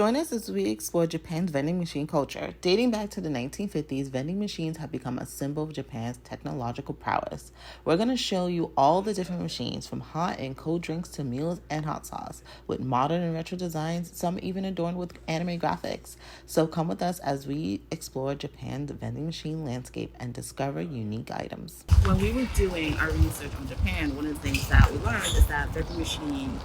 Join us as we explore Japan's vending machine culture. Dating back to the 1950s, vending machines have become a symbol of Japan's technological prowess. We're going to show you all the different machines, from hot and cold drinks to meals and hot sauce, with modern and retro designs, some even adorned with anime graphics. So come with us as we explore Japan's vending machine landscape and discover unique items. When we were doing our research on Japan, one of the things that we learned is that vending machines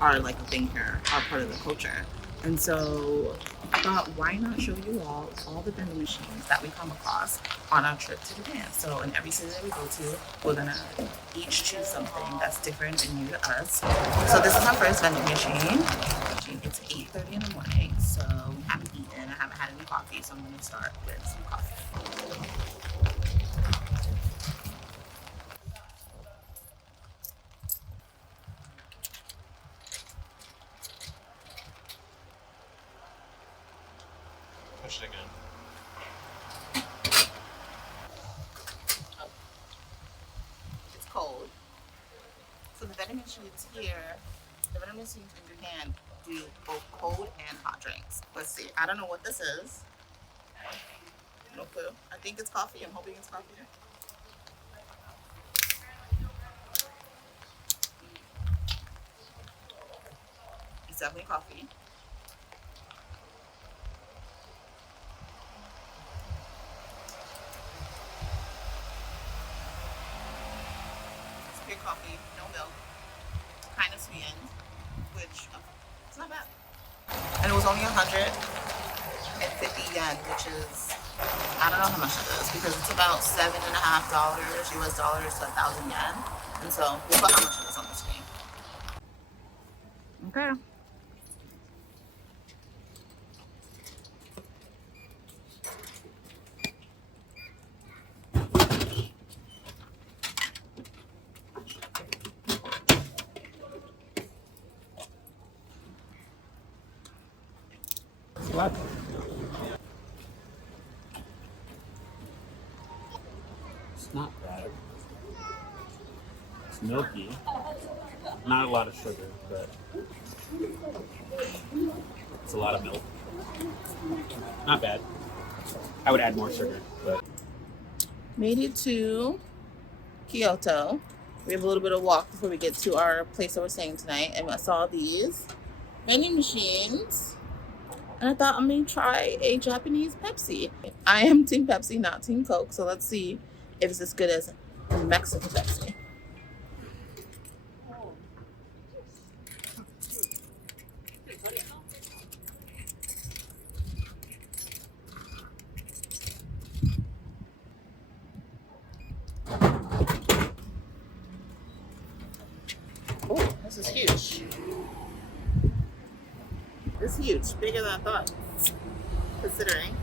are like a thing here, are part of the culture. And so I thought, why not show you all the vending machines that we come across on our trip to Japan? So in every city that we go to, we're gonna each choose something that's different and new to us. So this is our first vending machine. It's 8:30 in the morning, so we haven't eaten. I haven't had any coffee, so I'm gonna start with some coffee. Push it again. Oh. It's cold. So the vending machines here, the vending machines in Japan do both cold and hot drinks. Let's see. I don't know what this is. No clue. I think it's coffee. I'm hoping it's coffee. It's definitely coffee. It's pure coffee, no milk, kind of sweetened, which it's not bad. And it was only 150 yen, which is, I don't know how much it is because it's about $7.50 US dollars to 1,000 yen. And so we'll put how much it is on the screen. Okay. What? It's not bad. It's milky. Not a lot of sugar, but it's a lot of milk. Not bad. I would add more sugar, but Made it to Kyoto. We have a little bit of walk before we get to our place that we're staying tonight. And I saw these vending machines. And I thought I'm going to try a Japanese Pepsi. I am Team Pepsi, not Team Coke. So let's see if it's as good as Mexican Pepsi. Oh, this is huge. It's huge, bigger than I thought, considering.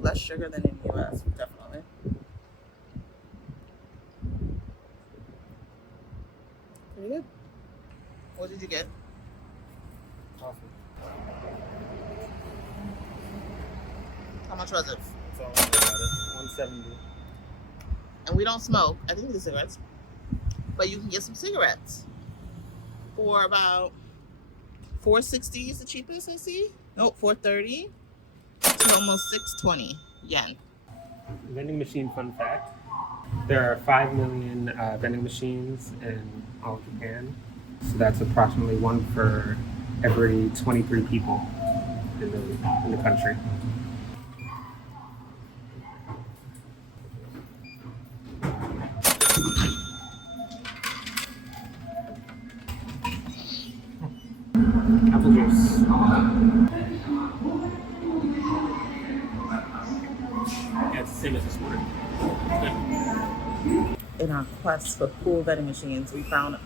Less sugar than in the US, definitely. Pretty good. What did you get? coffee. How much was it? That's all I know about it. 170. And we don't smoke. I think it's cigarettes. But you can get some cigarettes for about $4.60 is the cheapest I see. Nope, $4.30 to almost $6.20 yen. Vending machine fun fact. There are 5 million vending machines in all of Japan. So that's approximately one for every 23 people in the country. Apple juice. Yeah, it's the same as this morning. In our quest for cool vending machines, we found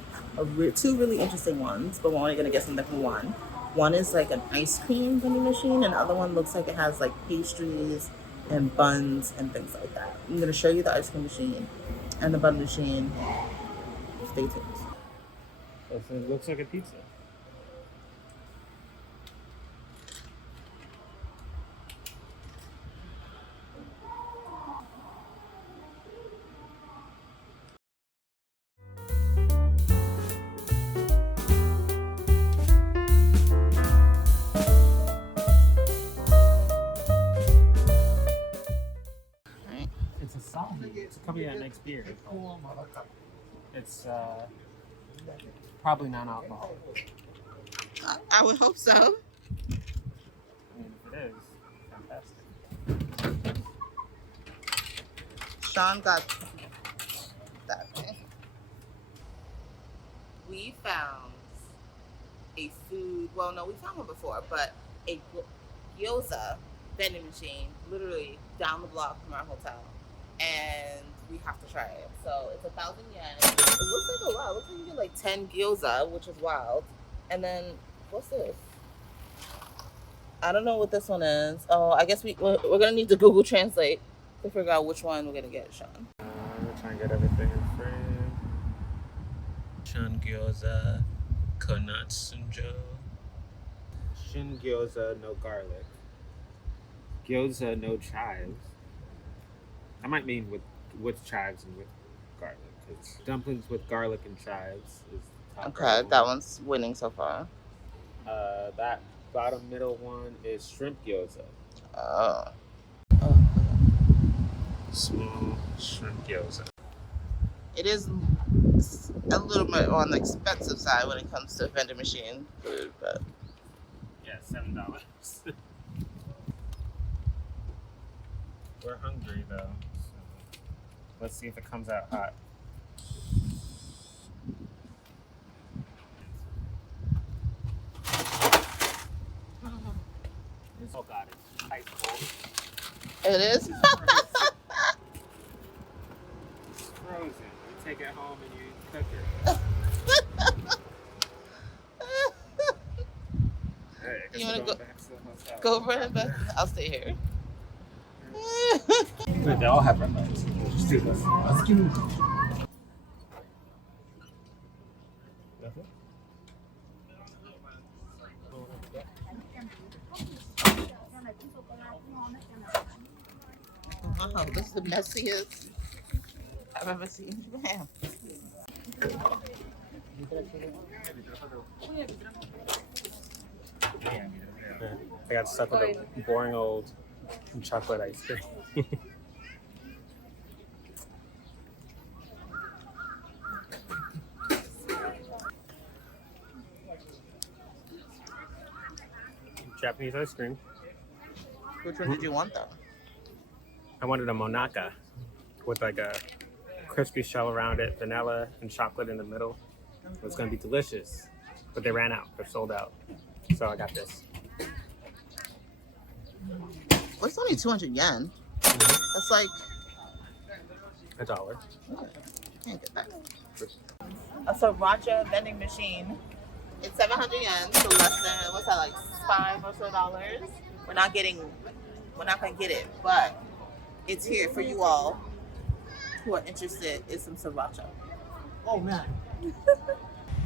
two really interesting ones, but we're only gonna get something from one. One is like an ice cream vending machine, and the other one looks like it has like pastries and buns and things like that. I'm gonna show you the ice cream machine and the bun machine. Stay tuned. It looks like a pizza. makes beer. It's probably non-alcoholic. I would hope so. I mean, if it is, fantastic. Sean got that way. We found a food. Well, no, we found one before, but a gyoza vending machine, literally down the block from our hotel, and we have to try it. So it's 1,000 yen. It looks like a lot. It looks like you get like 10 gyoza, which is wild. And then what's this? I don't know what this one is. Oh, I guess we're gonna need to Google Translate to figure out which one we're gonna get, Sean. I'm gonna try and get everything in frame. Shin gyoza, konatsunjo. Shin gyoza, no garlic. Gyoza, no chives. I might mean with chives and with garlic, because dumplings with garlic and chives is the top. Okay, right that one. one's winning so far. That bottom middle one is shrimp gyoza. Oh. Small shrimp gyoza. It is a little bit on the expensive side when it comes to vending machine food, but Yeah, $7. We're hungry though. So let's see if it comes out hot. Oh god, it's ice cold. it is. It's frozen. You take it home and you cook it. Hey, I guess You we're wanna going back to the hotel. Go for it, but I'll stay here. Good, they all have red lights. Let's do this. Let's do this. Nothing? Wow, this is the messiest I've ever seen in Japan. Yeah, I got stuck with a boring old chocolate ice cream. Japanese ice cream. Which one did you want though? I wanted a monaka with like a crispy shell around it, vanilla and chocolate in the middle. It was going to be delicious, but they ran out. They're sold out. So I got this. Well, it's only 200 yen. That's like, $1. can't get that. A sriracha vending machine. It's 700 yen, so less than, what's that, like $5 or so. We're not gonna get it, but it's here for you all who are interested in some sriracha. Oh man.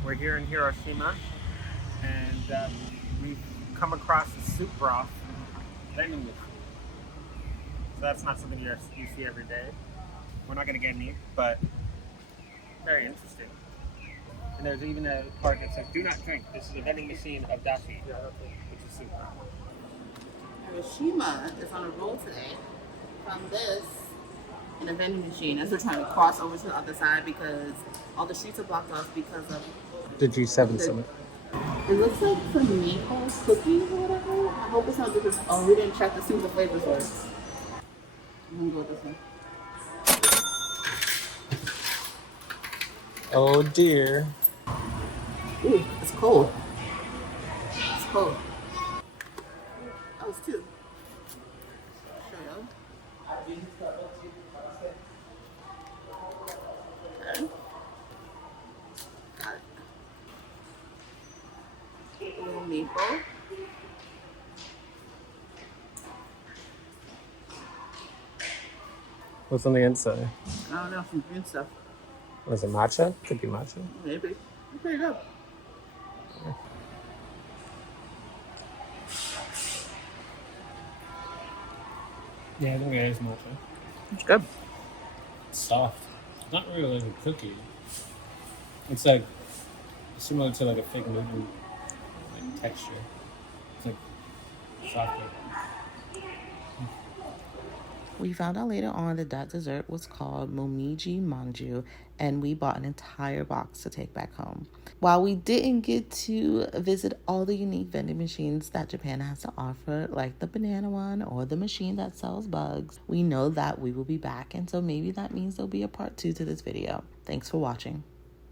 We're here in Hiroshima, and we've come across a soup broth vending machine. So that's not something you see every day. We're not going to get any, but very interesting. And there's even a part that says, "Do not drink. This is a vending machine of dashi," which is soup. Hiroshima is on a roll today from this in a vending machine as we're trying to cross over to the other side because all the streets are blocked off because of The G7 summit. it looks like some maple cookies or whatever. I hope it's not because we didn't check to see what the flavors were. I'm gonna go with this one. Oh dear. Ooh, it's cold. It's cold. That was two. Show you. Okay. Got it. A little maple. What's on the inside? I don't know, some green stuff. Was it matcha? Could be matcha. Maybe. It's pretty good. Yeah, I think it is matcha. It's good. It's soft. Not really like a cookie. It's like similar to like a fig Newton like texture. It's like softer. We found out later on that dessert was called Momiji Manju, and we bought an entire box to take back home. While we didn't get to visit all the unique vending machines that Japan has to offer, like the banana one or the machine that sells bugs, we know that we will be back, and so maybe that means there'll be a part 2 to this video. Thanks for watching.